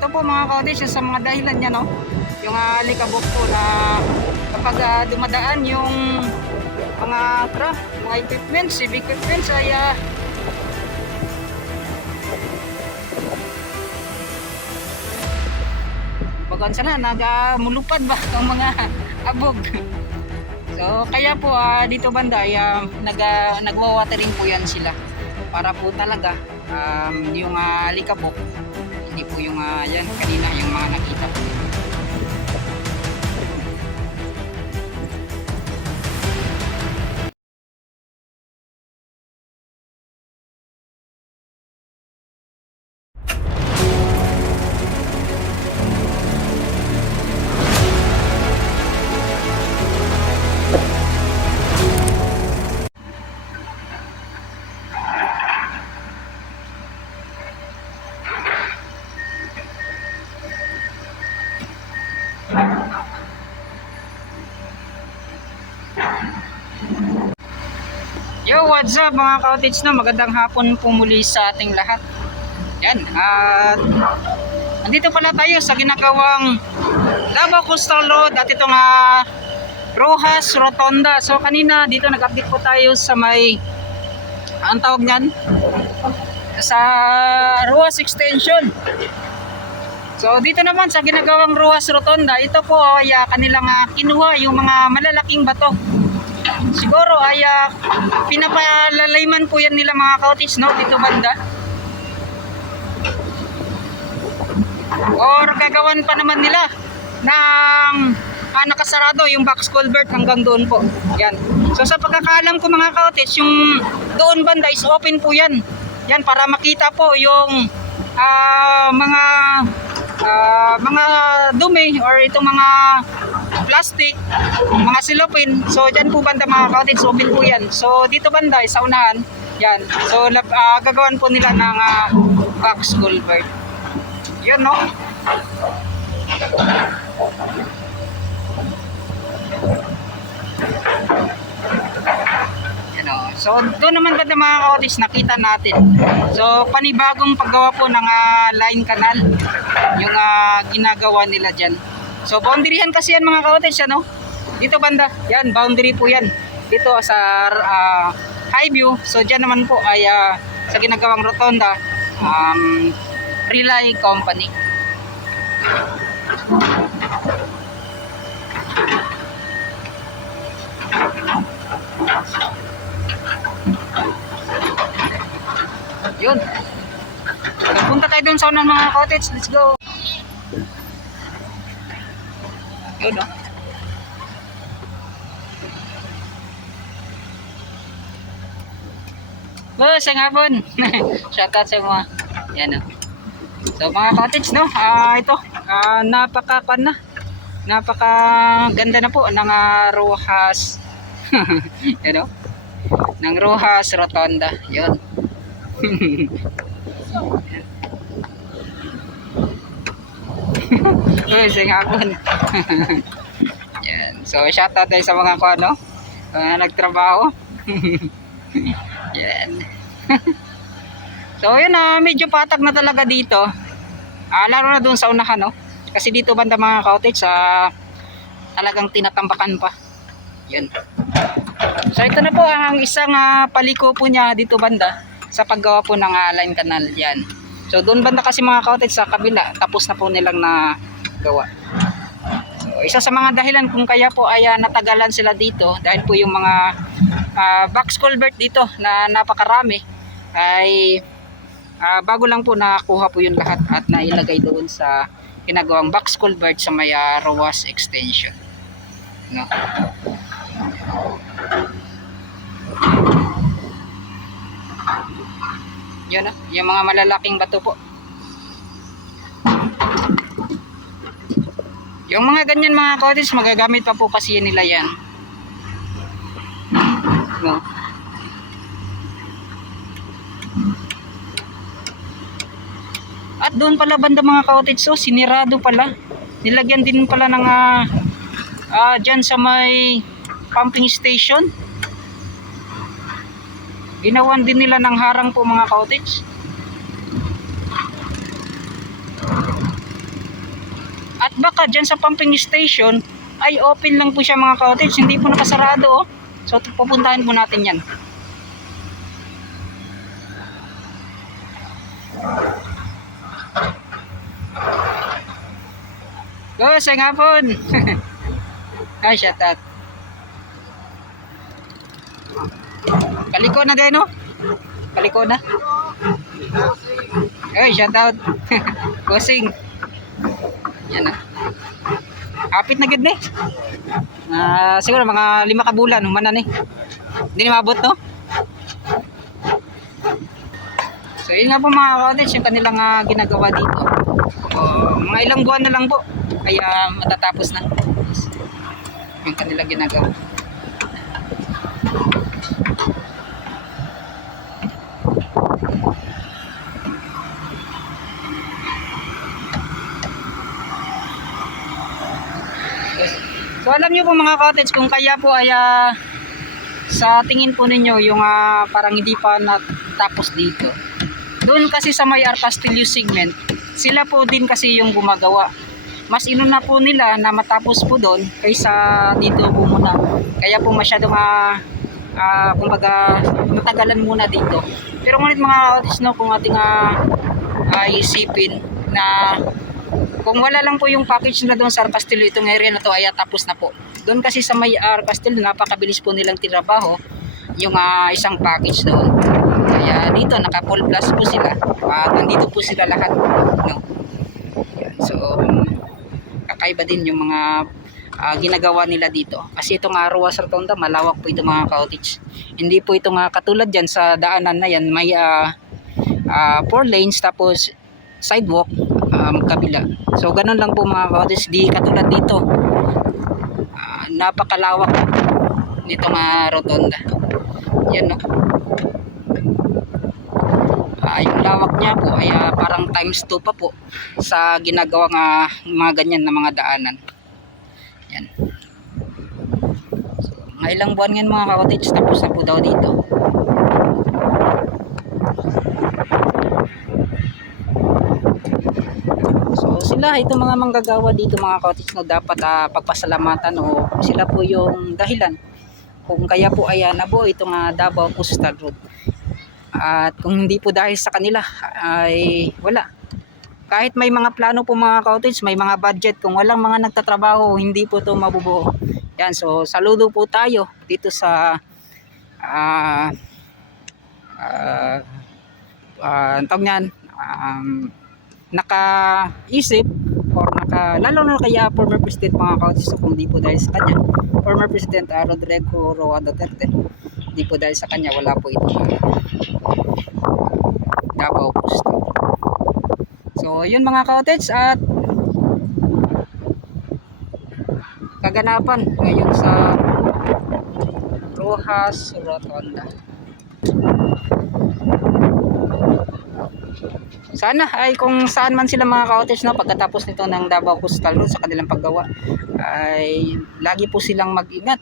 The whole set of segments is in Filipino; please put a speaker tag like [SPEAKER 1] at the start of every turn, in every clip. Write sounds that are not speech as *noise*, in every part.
[SPEAKER 1] Ito po mga cottage sa mga dahilan niya no. Yung uh, alikabok po na kapag ah, dumadaan yung mga truck, mga equipments, civic equipments ay ah, bagon sana nagamulupad ba ang mga *laughs* abog. So kaya po ah, dito banda ay ah, nag nagwa-watering po yan sila para po talaga um, yung uh, po yung ah, yan kanina yung mga nakita po. Yo, what's up mga cottage no? Magandang hapon po muli sa ating lahat. Yan, at andito pala tayo sa ginagawang Davao Coastal Road at itong uh, Rojas Rotonda. So kanina dito nag-update po tayo sa may ang tawag niyan sa Rojas Extension. So dito naman sa ginagawang Rojas Rotonda, ito po ay ah, kanilang ah, kinuha yung mga malalaking bato siguro ay uh, pinapalalaiman po yan nila mga cottage no dito banda. Or gagawan pa naman nila ng ah, nakasarado yung box culvert hanggang doon po. Yan. So sa pagkakaalam ko mga cottage yung doon banda is open po yan. Yan para makita po yung ah, mga ah, mga dumi or itong mga plastic, mga silopin. So dyan po banda mga cottage open po yan. So dito banda sa unahan, yan. So lab- ah, gagawan po nila ng ah, box culvert. Yun no. Yan o. So doon naman banda mga cottage nakita natin. So panibagong paggawa po ng ah, line canal yung ah, ginagawa nila dyan. So boundary yan kasi yan mga cottage ano. Dito banda, yan boundary po yan. Dito sa ah, high view. So diyan naman po ay ah, sa ginagawang rotonda um, Relay Company. Yun. Punta tayo dun sa unang mga cottage. Let's go. Yun, no? Boss, ang hapon. Shoutout sa mga. Yan, no? So, mga cottage, no? Ah, ito. Ah, napaka na. Napaka ganda na po ng ah, Rojas. *laughs* Yan, no? Ng Rojas Rotonda. Yun. *laughs* Uy, sing hapon. Yan. So, shoutout tayo sa mga ko, ano? Mga nagtrabaho. *laughs* Yan. *laughs* so, yun na, medyo patag na talaga dito. Ah, laro na doon sa unahan, no? Kasi dito banda mga cottage, sa talagang tinatambakan pa. Yun. So, ito na po ang isang ah, paliko po niya dito banda sa paggawa po ng uh, line canal. Yan. So, doon banda kasi mga cottage sa kabila, tapos na po nilang na gawa. So, isa sa mga dahilan kung kaya po ay ah, natagalan sila dito dahil po yung mga ah, box culvert dito na napakarami ay ah, bago lang po nakakuha po yung lahat at nailagay doon sa ginagawang box culvert sa may ah, Roas extension. No. Yun na, yung mga malalaking bato po. Yung mga ganyan mga cottage, magagamit pa po kasi nila yan. No. At doon pala banda mga cottage, so sinirado pala. Nilagyan din pala ng ah ah, dyan sa may pumping station. Ginawan din nila ng harang po mga cottage. At baka dyan sa pumping station ay open lang po siya mga cottage, hindi po nakasarado oh. So pupuntahan po natin yan. Go, sa hapon. *laughs* Ay, shout out. Kaliko na din, no? Kaliko na. Ay, shout out. Kusing. *laughs* Yan na. Kapit na gid ni. Ah, siguro mga lima ka bulan human na ni. Hindi ni mabot no. So yun nga po mga cottage yung kanilang ah, ginagawa dito. Oh, mga ilang buwan na lang po. Kaya matatapos na. Yung kanilang ginagawa. So alam niyo po mga cottage kung kaya po ay ah, sa tingin po ninyo yung ah, parang hindi pa natapos dito. Doon kasi sa may Castillo segment, sila po din kasi yung gumagawa. Mas inuna po nila na matapos po doon kaysa dito po muna. Kaya po masyadong ah, ah, kumbaga matagalan muna dito. Pero ngunit mga cottage no, kung ating ah, ah, isipin na kung wala lang po yung package na doon sa Castillo, itong area na to ay ah, tapos na po. Doon kasi sa may R Castillo, napakabilis po nilang tirabaho yung ah, isang package doon. Kaya dito, naka full plus po sila. At nandito po sila lahat. No? So, kakaiba din yung mga ah, ginagawa nila dito. Kasi itong uh, Ruas Rotonda, malawak po ito mga cottage. Hindi po ito nga katulad dyan sa daanan na yan. May ah, ah, four lanes tapos sidewalk um, kabila. So ganun lang po mga cottage, di katulad dito. Ah, napakalawak nito mga rotonda. Yan no. Ah, yung lawak niya po ay ah, parang times 2 pa po sa ginagawang ah, mga ganyan na mga daanan. Yan. So, mga ilang buwan ngayon mga cottage tapos na po daw dito. Sila itong mga manggagawa dito mga cottage no dapat ah, pagpasalamatan o sila po yung dahilan kung kaya po ay ah, nabuo itong uh, Davao Coastal Road. At kung hindi po dahil sa kanila ay wala. Kahit may mga plano po mga cottage, may mga budget kung walang mga nagtatrabaho, hindi po to mabubuo. Yan, so saludo po tayo dito sa ah ah uh, tawag niyan, um, nakaisip or naka lalo na kaya former president mga kautis kung di po dahil sa kanya. Former president uh, Rodrigo Roa Duterte. Di po dahil sa kanya wala po ito uh, Davao Post. So yun mga kautis at kaganapan ngayon sa Rojas Rotonda sana ay kung saan man sila mga cottage no pagkatapos nito ng Davao Coastal Road sa kanilang paggawa ay lagi po silang mag-ingat.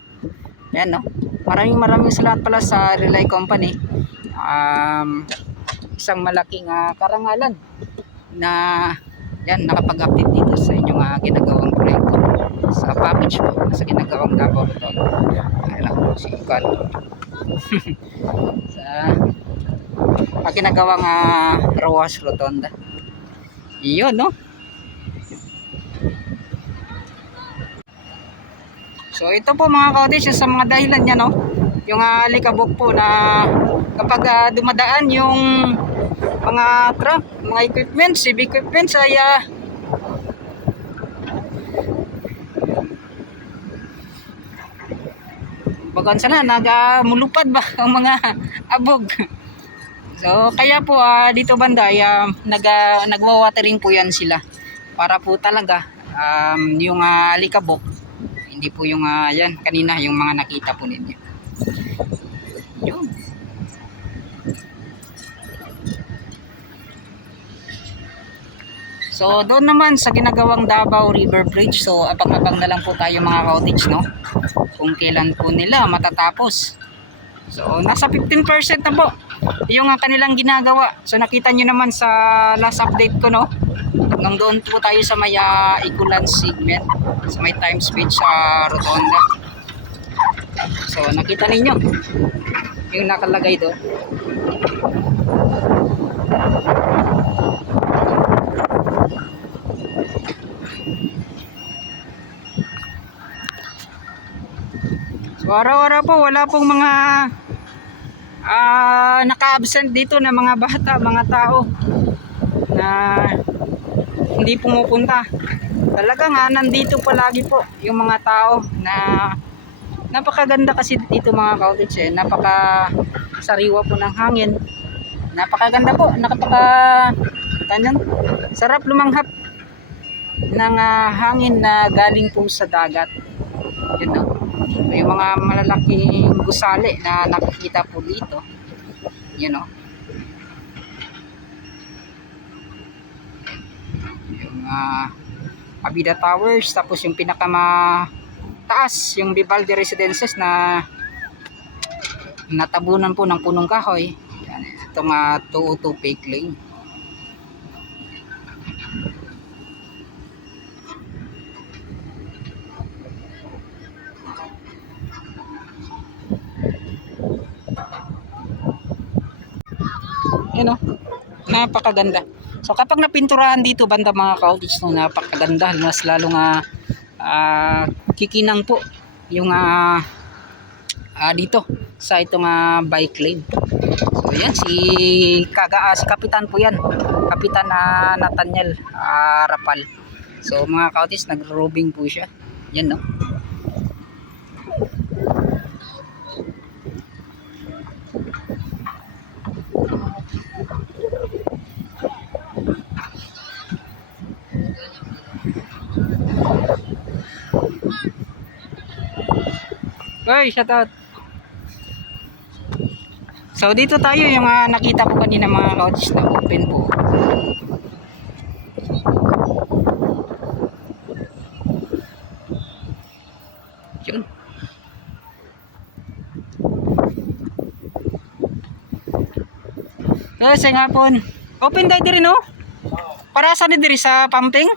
[SPEAKER 1] Yan no. Maraming maraming salamat pala sa Relay Company um, isang malaking uh, karangalan na yan nakapag-update dito sa inyong uh, ginagawang proyekto sa package po sa ginagawang Davao Road ay naku si Ikan *laughs* sa ang ginagawang uh, Rojas Rotonda. Iyon, no? So, ito po mga cottage, sa mga dahilan niya, no? Yung uh, alikabok po na kapag uh, dumadaan yung mga truck, mga equipments, heavy equipments ay uh, bagon sana nagamulupad ba ang mga *laughs* abog So kaya po uh, dito banda ay uh, nag uh, nagwa-watering po yan sila para po talaga um, yung uh, alikabok hindi po yung uh, yan kanina yung mga nakita po ninyo. So doon naman sa ginagawang Davao River Bridge so abang-abang na lang po tayo mga cottage no kung kailan po nila matatapos. So nasa 15% na po yung ang kanilang ginagawa. So nakita nyo naman sa last update ko no. Hanggang doon po tayo sa may uh, Ikulan segment, sa may time speed sa Rotonda. So, nakita ninyo yung nakalagay doon. So, araw-araw po, wala pong mga ah naka-absent dito na mga bata, mga tao na hindi pumupunta. Talaga nga, nandito palagi po yung mga tao na napakaganda kasi dito mga cottage eh. Napaka sariwa po ng hangin. Napakaganda po. Nakapaka tanyan, sarap lumanghap ng ah, hangin na galing po sa dagat. Yun no. May mga malalaking gusali na nakikita po dito. Yun no. Yung ah, Abida Towers tapos yung pinakama taas yung Vivaldi Residences na natabunan po ng punong kahoy. Yan, itong uh, 202 Fake Lane. Yan o. Napakaganda. So kapag napinturahan dito banda mga cottage no, napakaganda. Mas lalo nga ah, kikinang po yung ah, ah, dito sa itong ah, bike lane. So yan si Kaga ah, si Kapitan po yan. Kapitan na Nathaniel ah, Rapal. So mga cottage nag-robing po siya. Yan no. Hoy, shout out. So dito tayo yung ah, nakita ko kanina mga couches na open po. Yun. Nga hapon. Open tayo diri no? Para sa ni diri sa pumping?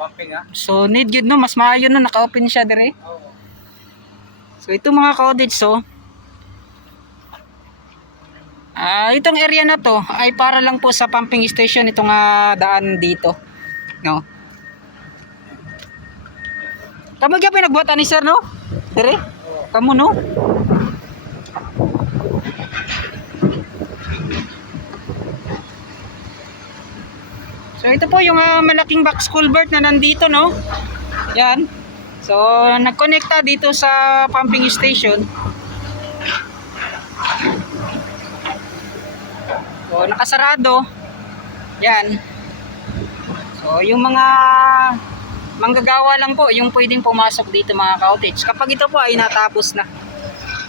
[SPEAKER 2] Pumping ah.
[SPEAKER 1] So need yun no, mas maayo no naka-open siya diri.
[SPEAKER 2] Oo.
[SPEAKER 1] So ito mga cottage so. Ah, itong area na to ay para lang po sa pumping station itong ah, daan dito. No. Tama gyud pinagbuhat ani sir no? Dire? Kamu no? So ito po yung ah, malaking box culvert na nandito no. Yan. So, nagkonekta dito sa pumping station. So, nakasarado. Yan. So, yung mga manggagawa lang po, yung pwedeng pumasok dito mga cottage. Kapag ito po ay natapos na.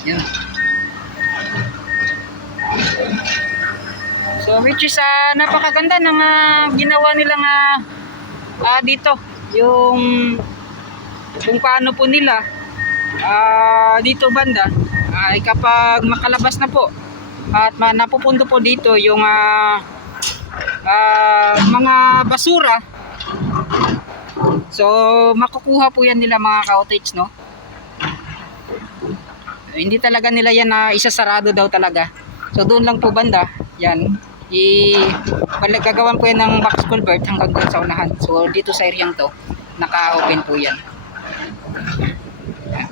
[SPEAKER 1] Yan. So, which is ah, napakaganda ng ah, ginawa nilang ah, ah, dito. Yung kung paano po nila. Ah, dito banda ay kapag makalabas na po at napupunto po dito yung ah, ah, mga basura so makukuha po yan nila mga cottage no? Hindi talaga nila yan na isasarado daw talaga. So doon lang po banda yan. I gagawan po yan ng box culvert hanggang sa unahan. So dito sa area to naka-open po yan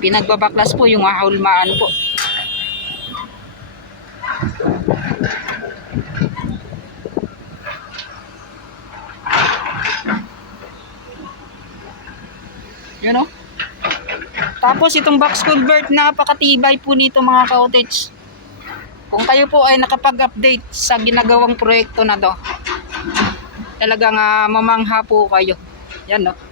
[SPEAKER 1] Pinagbabaklas po yung ahulmaan po. Yun o. Tapos itong box culvert, napakatibay po nito mga cottage. Kung kayo po ay nakapag-update sa ginagawang proyekto na to, talagang ah, mamangha po kayo. Yan no.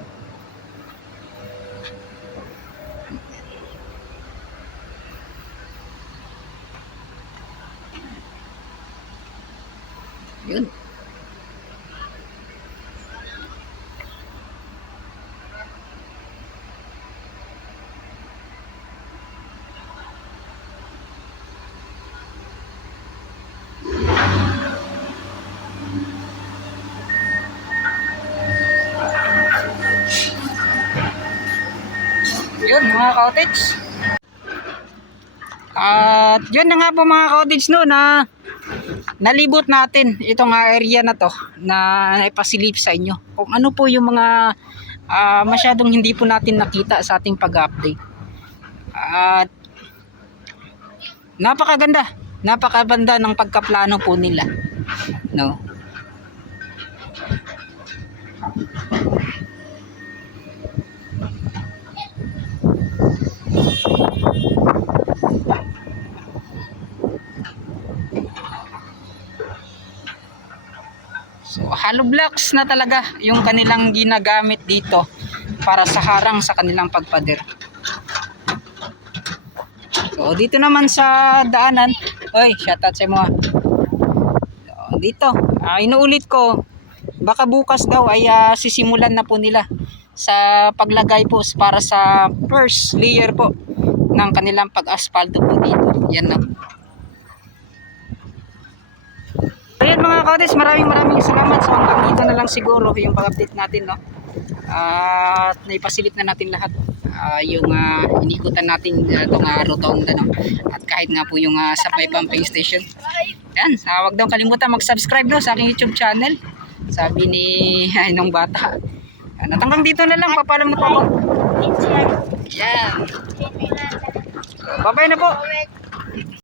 [SPEAKER 1] cottage. At yun na nga po mga cottage no na nalibot natin itong area na to na ipasilip sa inyo. Kung ano po yung mga ah, masyadong hindi po natin nakita sa ating pag-update. At napakaganda. Napakaganda ng pagkaplano po nila. No? Hollow blocks na talaga yung kanilang ginagamit dito para sa harang sa kanilang pagpader. So, dito naman sa daanan, oy, shoutout sa mga. So, dito, ah, inuulit ko, baka bukas daw ay ah, sisimulan na po nila sa paglagay po para sa first layer po ng kanilang pag-aspalto po dito. Yan na. So yan mga kautis, maraming maraming salamat. So hanggang dito na lang siguro yung pag-update natin. No? At naipasilip na natin lahat. Ah, yung ah, inikutan natin uh, itong uh, rotonda. No? At kahit nga po yung uh, Sapay Pumping Station. Yan, uh, wag daw kalimutan mag-subscribe no, sa aking YouTube channel. Sabi ni *laughs* ay, nung bata. Yan, at hanggang dito na lang, papalam na po ako. Yan. Bye-bye na po.